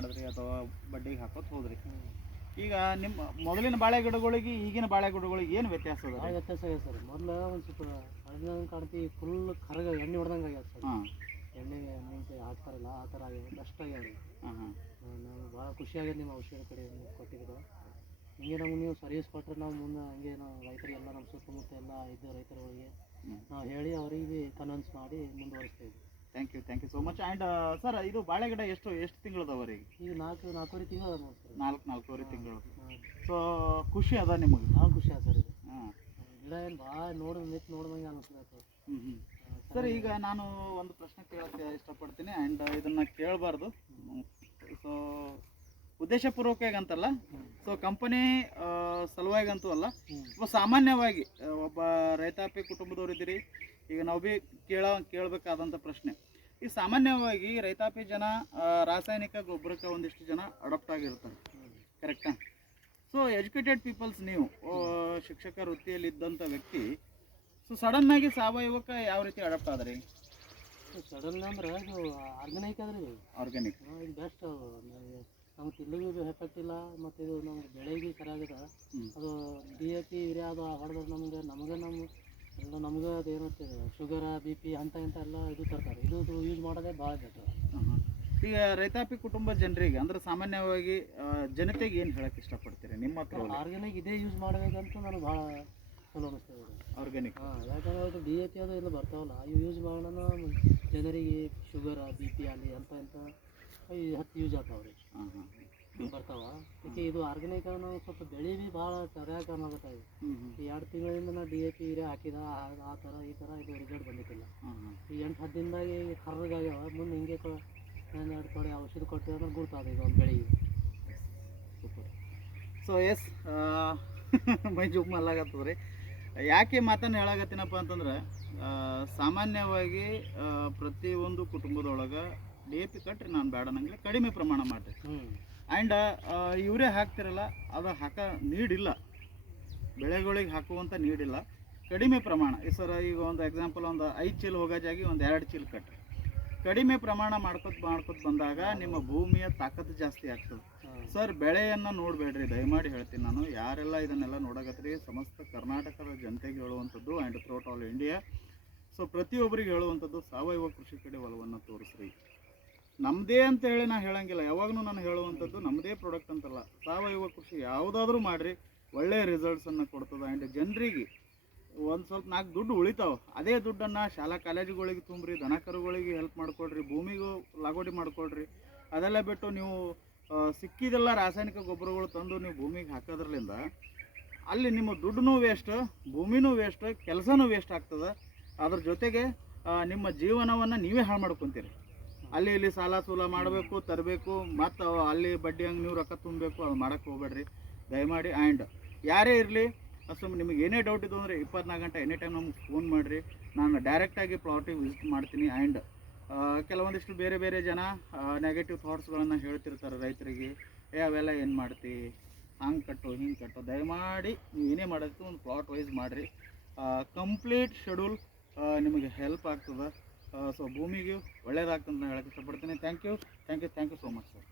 ಮಾಡಿದ್ರಿ ಅಥವಾ ಬಡ್ಡಿಗೆ ಹಾಕೋತ ಹೋದ್ರಿ. ಈಗ ನಿಮ್ಮ ಮೊದಲಿನ ಬಾಳೆ ಗಿಡಗಳಿಗೆ ಈಗಿನ ಬಾಳೆ ಗಿಡಗಳಿಗೆ ಏನು ವ್ಯತ್ಯಾಸ ಅದ? ಭಾಳ ವ್ಯತ್ಯಾಸ ಆಗ್ಯದ ಸರ್. ಮೊದಲು ಒಂದು ಸ್ವಲ್ಪ ಹಳದಂಗೆ ಕಾಣ್ತಿ, ಫುಲ್ ಕರಗ ಎಣ್ಣೆ ಹೊಡೆದಂಗೆ ಆಗ್ಯದ ಸರ್. ಹಾಂ ಎಣ್ಣೆ ನಿಂತು ಹಾಕ್ತಾರಲ್ಲ ಆ ಥರ ಆಗ್ಯದ, ಬೆಸ್ಟ್ ಆಗ್ಯಾವ. ಹಾಂ ಹಾಂ ನಾವು ಭಾಳ ಖುಷಿ ಆಗ್ಯದ ನಿಮ್ಮ ಔಷಧ ಕಡೆ ಕೊಟ್ಟಿದ್ರು. ಹಿಂಗೆ ನಮ್ಗೆ ನೀವು ಸರ್ವಿಸ್ ಕೊಟ್ಟರೆ ನಾವು ಮುಂದೆ ಹಂಗೆ ನಾವು ರೈತರಿಗೆಲ್ಲ ನಮ್ಮ ಸುತ್ತಮುತ್ತ ಎಲ್ಲ ಇದ್ದ ರೈತರುಗಳಿಗೆ ನಾವು ಹೇಳಿ ಅವರಿಗೆ ಕನ್ವಿನ್ಸ್ ಮಾಡಿ ಮುಂದುವರಿಸ್ತಾ ಇದ್ವಿ. Thank you so much. And sir, ಇದು ಬಾಳೆ ಗಿಡ ಎಷ್ಟು ತಿಂಗಳದವ ಈಗ? ಈಗ ನಾಲ್ಕೂವರೆ ತಿಂಗಳು ಅದ ಸರ್. ನಾಲ್ಕೂವರೆ ತಿಂಗಳು. ಸೊ ಖುಷಿ ಅದ ನಿಮಗೆ? ಭಾಳ ಖುಷಿ ಅದ ಸರ್. ಇದು ಹಾಂ, ಗಿಡ ಏನು ಭಾಳ ನೋಡಿದಂಗೆ ಅನಿಸ್ತದೆ. ಸರ್, ಈಗ ನಾನು ಒಂದು ಪ್ರಶ್ನೆ ಕೇಳೋಕ್ಕೆ ಇಷ್ಟಪಡ್ತೀನಿ. ಆ್ಯಂಡ್ ಇದನ್ನು ಕೇಳಬಾರ್ದು, ಸೊ ಉದ್ದೇಶಪೂರ್ವಕವಾಗಿ ಅಂತಲ್ಲ, ಸೊ ಕಂಪನಿ ಸಲುವಾಗಿ ಅಲ್ಲ, ಸಾಮಾನ್ಯವಾಗಿ ಒಬ್ಬ ರೈತಾಪಿ ಕುಟುಂಬದವ್ರು ಇದ್ದೀರಿ. ಈಗ ನಾವು ಭೀ ಕೇಳಬೇಕಾದಂಥ ಪ್ರಶ್ನೆ, ಈ ಸಾಮಾನ್ಯವಾಗಿ ರೈತಾಪಿ ಜನ ರಾಸಾಯನಿಕ ಗೊಬ್ಬರಕ್ಕೆ ಒಂದಿಷ್ಟು ಜನ ಅಡಾಪ್ಟ್ ಆಗಿರ್ತಾರೆ, ಕರೆಕ್ಟಾ? ಸೊ ಎಜುಕೇಟೆಡ್ ಪೀಪಲ್ಸ್, ನೀವು ಶಿಕ್ಷಕ ವೃತ್ತಿಯಲ್ಲಿದ್ದಂಥ ವ್ಯಕ್ತಿ, ಸೊ ಸಡನ್ನಾಗಿ ಸಾವಯವಕ್ಕೆ ಯಾವ ರೀತಿ ಅಡಾಪ್ಟ್ ಆದ್ರಿ? ಸಡನ್ ಅಂದ್ರೆ ಇದು ಆರ್ಗ್ಯಾನಿಕ್ ಅದ್ರಿ. ಆರ್ಗ್ಯಾನಿಕ್ ಇದು ಬೆಸ್ಟ್. ನಮ್ಗೆ ತಿನ್ನಲಿಗೂ ಎಫೆಕ್ಟ್ ಇಲ್ಲ, ಮತ್ತು ಇದು ನಮ್ಗೆ ಬೆಳೆಗೆ ಸರಿಯಾಗಿದೆ. ಅದು DAP ಯೂರಿಯಾ ಅದು ಹೊಡೆದ್ರೆ ನಮ್ಗೆ ಅದೇನಂತೆ ಶುಗರ BP ಅಂತ ಎಲ್ಲ ಇದು ತರ್ತಾರೆ. ಇದು ಯೂಸ್ ಮಾಡೋದೇ ಭಾಳ ಬೆಟರ್. ಈಗ ರೈತಾಪಿ ಕುಟುಂಬ ಜನರಿಗೆ ಅಂದ್ರೆ ಸಾಮಾನ್ಯವಾಗಿ ಜನತೆಗೆ ಏನು ಹೇಳಕ್ಕೆ ಇಷ್ಟಪಡ್ತೀರಿ ನಿಮ್ಮ ಹತ್ರ? ಆರ್ಗ್ಯಾನಿಕ್ ಇದೇ ಯೂಸ್ ಮಾಡಬೇಕಂತ ನನಗೆ ಭಾಳ ಚಲೋ ಅನಿಸ್ತದೆ. ಆರ್ಗ್ಯಾನಿಕ್ ಯಾಕಂದ್ರೆ ಅದು DAP ಅದು ಎಲ್ಲ ಬರ್ತಾವಲ್ಲ, ಇವು ಯೂಸ್ ಮಾಡೋಣ ಜನರಿಗೆ ಶುಗರ BP ಅಲ್ಲಿ ಅಂತ ಹತ್ತು ಯೂಸ್ ಆಗ್ತಾವ್ರಿ. ಬರ್ತಾವ. ಅದಕ್ಕೆ ಇದು ಆರ್ಗ್ಯಾನಿಕ್ ನಾವು ಸ್ವಲ್ಪ ಬೆಳೆ ಭೀ ಭಾಳ ಸರಿಯಾಗಿ ಕಾಣಾಗತ್ತೆ. ಈ 2 ತಿಂಗಳಿಂದ ನಾವು DAP ಯೂರಿಯಾ ಹಾಕಿದ ಆ ಥರ ಈ ಥರ ಇದು ರಿಸಲ್ಟ್ ಬಂದಿತ್ತಿಲ್ಲ. ಈ 8-10 ದಿನದಾಗಿ ಕರ್ರಗಾಗ್ಯಾವ. ಮುಂದೆ ಹಿಂಗೆ 2 ಕಡೆ ಔಷಧ ಕೊಟ್ಟಿದ್ರೆ ಅಂದ್ರೆ ಗುರ್ತಾದ ಈಗ ಒಂದು ಬೆಳೆಗೆ. ಸೂಪರ್. ಸೊ ಎಸ್, ಮೈ ಜುಮ್ ಅಲ್ಲಾಗತ್ತದ ರೀ. ಯಾಕೆ ಮಾತನ್ನು ಹೇಳಾಗತ್ತೀನಪ್ಪ ಅಂತಂದ್ರೆ, ಸಾಮಾನ್ಯವಾಗಿ ಪ್ರತಿಯೊಂದು ಕುಟುಂಬದೊಳಗೆ DAP ಕಟ್ರಿ, ನಾನು ಬೇಡ ನಂಗೆ ಕಡಿಮೆ ಪ್ರಮಾಣ ಮಾಡಿರಿ. ಆ್ಯಂಡ್ ಯೂರಿಯಾ ಹಾಕ್ತಿರಲ್ಲ, ಅದು ನೀಡಿಲ್ಲ, ಬೆಳೆಗಳಿಗೆ ಹಾಕುವಂಥ ನೀಡಿಲ್ಲ, ಕಡಿಮೆ ಪ್ರಮಾಣ. ಈ ಸರ ಈಗ ಒಂದು ಎಕ್ಸಾಂಪಲ್, ಒಂದು 5 ಚೀಲ ಹೋಗೋ ಜಾಗಿ ಒಂದು 2 ಚೀಲ ಕಟ್ರಿ. ಕಡಿಮೆ ಪ್ರಮಾಣ ಮಾಡ್ಕೊತ ಬಂದಾಗ ನಿಮ್ಮ ಭೂಮಿಯ ತಾಕತ್ತು ಜಾಸ್ತಿ ಆಗ್ತದೆ. ಸರ್, ಬೆಳೆಯನ್ನು ನೋಡಬೇಡ್ರಿ, ದಯಮಾಡಿ ಹೇಳ್ತೀನಿ ನಾನು. ಯಾರೆಲ್ಲ ಇದನ್ನೆಲ್ಲ ನೋಡಕತ್ರಿ, ಸಮಸ್ತ ಕರ್ನಾಟಕದ ಜನತೆಗೆ ಹೇಳುವಂಥದ್ದು and throughout all India, so ಪ್ರತಿಯೊಬ್ಬರಿಗೆ ಹೇಳುವಂಥದ್ದು, ಸಾವಯವ ಕೃಷಿ ಕಡೆ ಒಲವನ್ನು ತೋರಿಸ್ರಿ. ನಮ್ಮದೇ ಅಂತ ಹೇಳಿ ನಾನು ಹೇಳಂಗಿಲ್ಲ, ಯಾವಾಗಲೂ ನಾನು ಹೇಳುವಂಥದ್ದು ನಮ್ಮದೇ ಪ್ರಾಡಕ್ಟ್ ಅಂತಲ್ಲ, ಸಾವಯವ ಕೃಷಿ ಯಾವುದಾದ್ರೂ ಮಾಡಿರಿ, ಒಳ್ಳೆಯ ರಿಸಲ್ಟ್ಸನ್ನು ಕೊಡ್ತದೆ. ಆ್ಯಂಡ್ ಜನರಿಗೆ ಒಂದು ಸ್ವಲ್ಪ 4 ದುಡ್ಡು ಉಳಿತಾವೆ. ಅದೇ ದುಡ್ಡನ್ನು ಶಾಲಾ ಕಾಲೇಜುಗಳಿಗೆ ತುಂಬ್ರಿ, ದನ ಕರುಗಳಿಗೆ ಹೆಲ್ಪ್ ಮಾಡಿಕೊಡ್ರಿ, ಭೂಮಿಗೂ ಲಾಗೋಡಿ ಮಾಡಿಕೊಡ್ರಿ. ಅದೆಲ್ಲ ಬಿಟ್ಟು ನೀವು ಸಿಕ್ಕಿದೆಲ್ಲ ರಾಸಾಯನಿಕ ಗೊಬ್ಬರಗಳು ತಂದು ನೀವು ಭೂಮಿಗೆ ಹಾಕೋದ್ರಲ್ಲಿಂದ ಅಲ್ಲಿ ನಿಮ್ಮ ದುಡ್ಡೂ ವೇಸ್ಟ್, ಭೂಮಿನೂ ವೇಸ್ಟ್, ಕೆಲಸನೂ ವೇಸ್ಟ್ ಆಗ್ತದೆ. ಅದ್ರ ಜೊತೆಗೆ ನಿಮ್ಮ ಜೀವನವನ್ನು ನೀವೇ ಹಾಳು ಮಾಡ್ಕೊತೀರಿ. ಅಲ್ಲಿ ಇಲ್ಲಿ ಸಾಲ ಸೂಲ ಮಾಡಬೇಕು, ತರಬೇಕು, ಮತ್ತು ಅಲ್ಲಿ ಬಡ್ಡಿ ಹಂಗೆ ನೀವು ರೊಕ್ಕ ತುಂಬಬೇಕು, ಅದು ಮಾಡೋಕ್ಕೆ ಹೋಗ್ಬೇಡ್ರಿ ದಯಮಾಡಿ. ಆ್ಯಂಡ್ ಯಾರೇ ಇರಲಿ, ಸುಮ್ಮನೆ ನಿಮಗೆ ಏನೇ ಡೌಟ್ ಇದ್ದು ಅಂದರೆ 24 ಗಂಟೆ ಎನಿ ಟೈಮ್ ನಮ್ಗೆ ಫೋನ್ ಮಾಡಿರಿ, ನಾನು ಡೈರೆಕ್ಟಾಗಿ ಪ್ಲಾಟಿಗೆ ವಿಸಿಟ್ ಮಾಡ್ತೀನಿ. ಆ್ಯಂಡ್ ಕೆಲವೊಂದಿಷ್ಟು ಬೇರೆ ಜನ ನೆಗೆಟಿವ್ ಥಾಟ್ಸ್ಗಳನ್ನು ಹೇಳ್ತಿರ್ತಾರೆ ರೈತರಿಗೆ, ಅವೆಲ್ಲ ಏನು ಮಾಡ್ತಿ, ಹಂಗೆ ಕಟ್ಟು ಹಿಂಗೆ ಕಟ್ಟು. ದಯಮಾಡಿ ನೀವು ಏನೇ ಮಾಡೋದಕ್ಕೆ ಒಂದು ಪ್ಲಾಟ್ ವೈಸ್ ಮಾಡಿರಿ, ಕಂಪ್ಲೀಟ್ ಶೆಡ್ಯೂಲ್ ನಿಮಗೆ ಹೆಲ್ಪ್ ಆಗ್ತದೆ. ಸೊ ಭೂಮಿಗೆ ಒಳ್ಳೆಯದಾಗ್ತದೆ ಅಂತ ಹೇಳಕ್ಕೆ ಇಷ್ಟಪಡ್ತೀನಿ. Thank you so much sir.